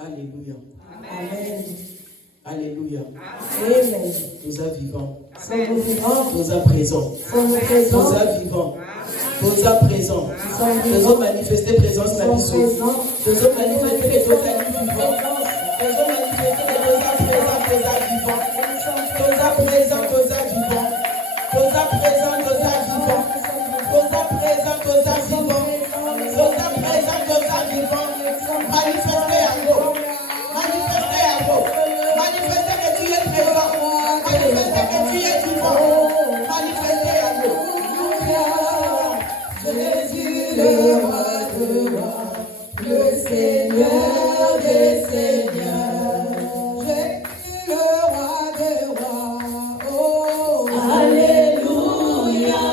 Alléluia. Amen. Alléluia. Amen. Nous êtes vivants. Somos vivants. Nous êtes présents. Somos Nous présents. êtes vivants. Nous êtes présents. Nous sommes manifestés présence la vie sauve. Nous sommes manifestés les totalis vivants. Nous sommes manifestés les totalis vivants. Nous êtes présents, nous êtes vivants. Nous êtes présents, nous êtes vivants. Nous êtes présents, nous êtes vivants. Nous êtes présents, nous êtes vivants. Manifestez à vous. Manifestez à vous. Manifestez que tu es présent. Manifestez que tu es vivant. Manifestez à vous. Jésus, le roi de rois, le Seigneur des seigneurs. Jésus, le roi des rois. Oh, alléluia.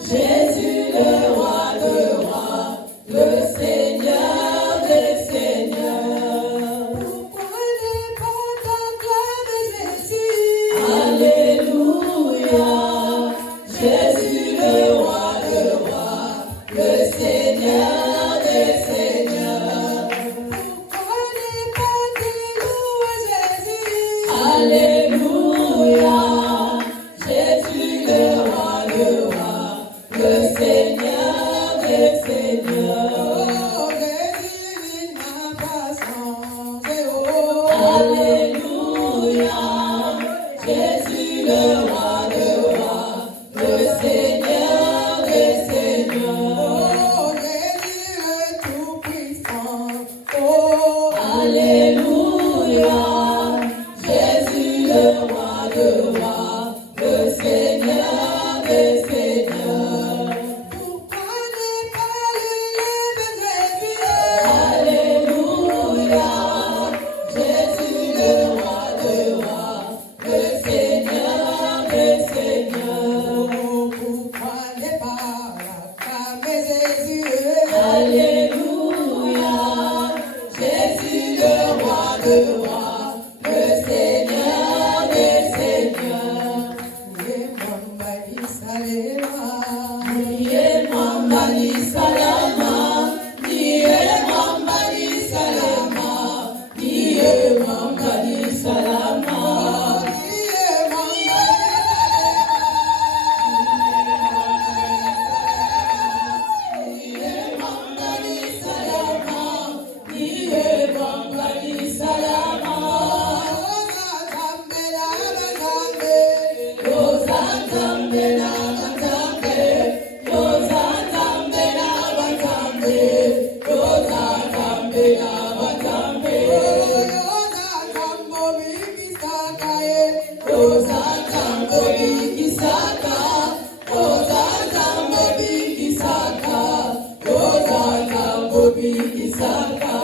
Jésus, le roi de rois, le Seigneur des seigneurs. Pourquoi ne pas t'acclamer Jésus? Alléluia. Jésus, le roi de rois, le Seigneur des seigneurs. Pourquoi ne pas te louer Jésus? Alléluia. Jésus, le roi de rois, le Seigneur des seigneurs. Oh, Jésus n'a pas changé. Oh, alléluia. Jésus, le roi de rois, le Seigneur des seigneurs. Oh, Jésus est tout puissant. Oh, alléluia. Jésus, le roi de rois, le Seigneur des seigneurs. Pourquoi ne pas le lever Jésus? Alléluia. Jésus, le roi de rois, le Seigneur des seigneurs. Oh, pourquoi ne pas acclamer Jésus? Alléluia. Jésus, le roi de rois, le Seigneur des seigneurs. Niye mwamba ni salama. Niye mwamba ni salama. Niye mwamba ni salama. Niye mwamba ni salama. Niye mwamba ni salama. Yoza tambe na batambe. Yoza tambe na batambe. Yoza tambe na batambe. Yoza tambo bikisaka ye. Yoza tambo bikisaka. Yoza tambo bikisaka. Yoza tambo bikisaka.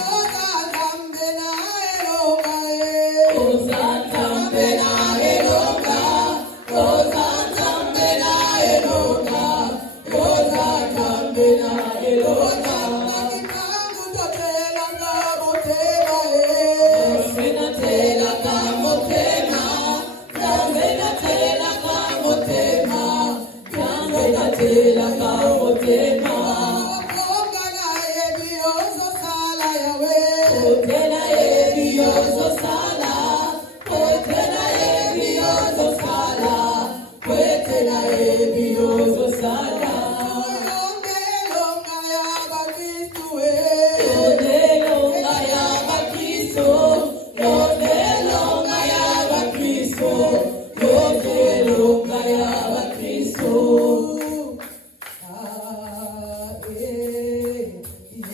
Yoza tambe na eloka ye. Yoza tambe na eloka. Yoza tambe na eloka. Yoza tambe na eloka.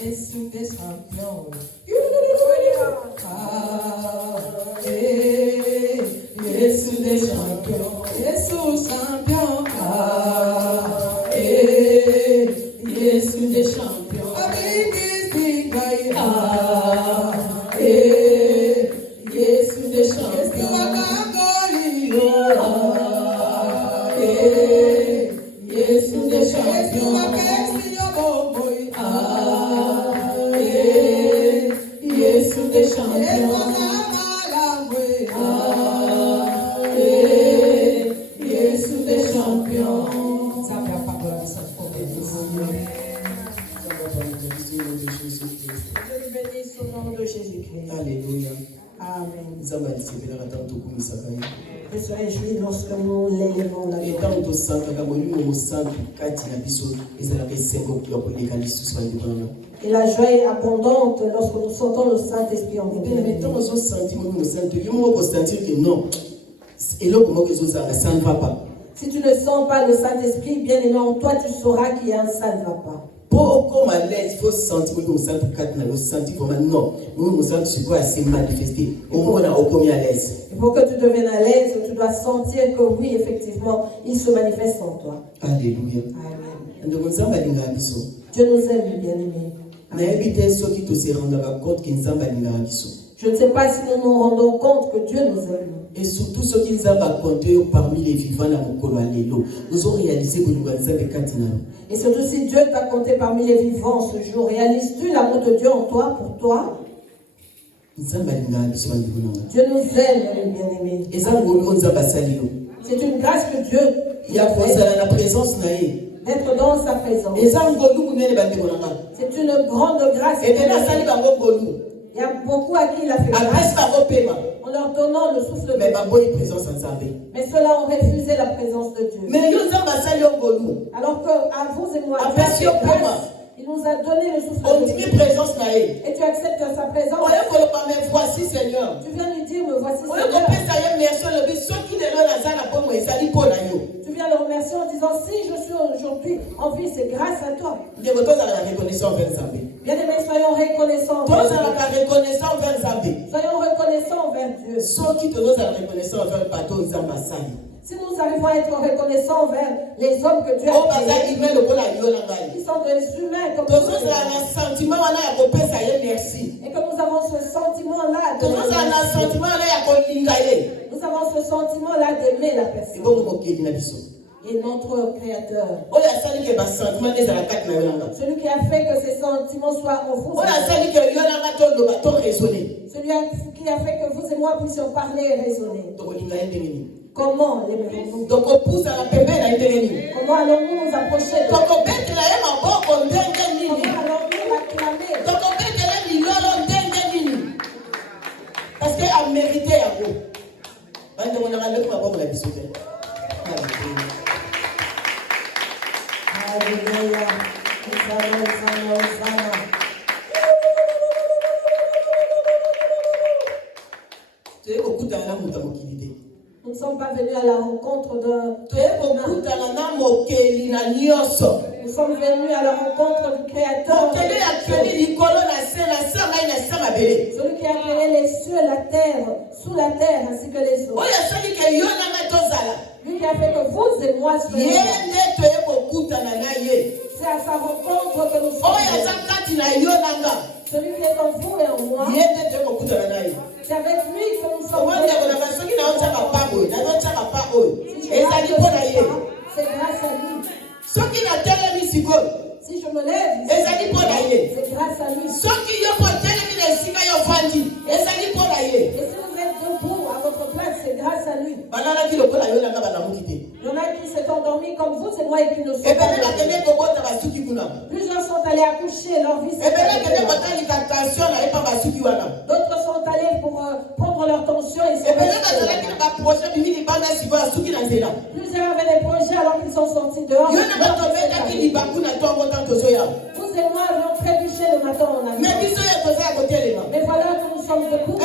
Yesu des champions. Yesu des champions. Yesu champion. Yesu des champions. Yesu des champions. Yesu des champions. Yesu des champions. Yesu des champions. Sabe a palavra dessa poder do Senhor. Nous allons parler de Jésus et de Jésus-Christ. nom de Jésus-Christ. Alléluia. Amen. Je se réjouis lorsque nous l'élevons la Et la joie est abondante lorsque nous sentons le Saint-Esprit en nous. Si tu ne sens pas le Saint-Esprit, bien aimé en toi, tu sauras qu'il y a un ça ne va pas. Pour comme à l'aise, il faut sentir que nous sommes vraiment non. Nous sommes assez manifestés. Au moins, on a à l'aise. Pour que tu deviennes à l'aise, tu dois sentir que oui, effectivement, il se manifeste en toi. Alléluia. Amen. Dieu nous aime, bien-aimés. Je ne sais pas si nous nous rendons compte que Dieu nous aime. Et surtout ceux qui nous ont compté parmi les vivants dans mon colonel, nous avons réalisé que nous avons Et surtout si Dieu t'a compté parmi les vivants ce jour, réalises-tu l'amour de Dieu en toi, pour toi? Dieu nous aime, bien-aimés. C'est une grâce que Dieu a fait la présence d'être dans sa présence. C'est une grande grâce. Il y a beaucoup à qui il a fait grâce en leur donnant le souffle de Dieu. Mais ceux-là ont refusé la présence de Dieu. Alors qu'à vous et moi, Dieu a fait grâce. Il nous a donné le souffle de Dieu. Et tu acceptes sa présence. Voici Seigneur. Tu viens lui dire, me voici Seigneur. Tu viens le remercier en disant, si je suis aujourd'hui en vie, c'est grâce à toi. Bien aimé, soyons reconnaissants envers Dieu. Soyons reconnaissants envers Dieu. Si nous arrivons à être reconnaissants envers les hommes que Dieu a créés, qui sont des humains comme nous, et que nous avons ce sentiment-là nous avons ce sentiment-là d'aimer la personne. Et notre Créateur, celui qui a fait que ces sentiments soient en vous, celui qui a fait que vous et moi puissions parler et raisonner. Comment l'aimerons-nous? Comment allons-nous nous approcher de lui? Comment allons-nous l'acclamer? Parce qu'elle a mérité à vous. Alléluia. Nous ne sommes pas venus à la rencontre de... Nous sommes venus à la rencontre du Créateur. Celui qui a créé les cieux, la terre, sous la terre, ainsi que les eaux. Lui qui a fait que vous et moi soyons là. C'est à sa rencontre que nous sommes venus. Celui qui est en vous et en moi. C'est avec lui que nous sommes venus. C'est grâce à lui. Si je me lève, c'est grâce à lui. Et si vous êtes debout à votre place, c'est grâce à lui. Il y en a qui s'est endormi comme vous et moi et qui ne sont pas. Plusieurs sont allés accoucher, leur vie s'est arrêtée. D'autres sont allés pour prendre leur tension et se plusieurs avaient des projets alors qu'ils sont sortis dehors. Vous et moi avions trébuché le matin en avant. Mais voilà que nous sommes debout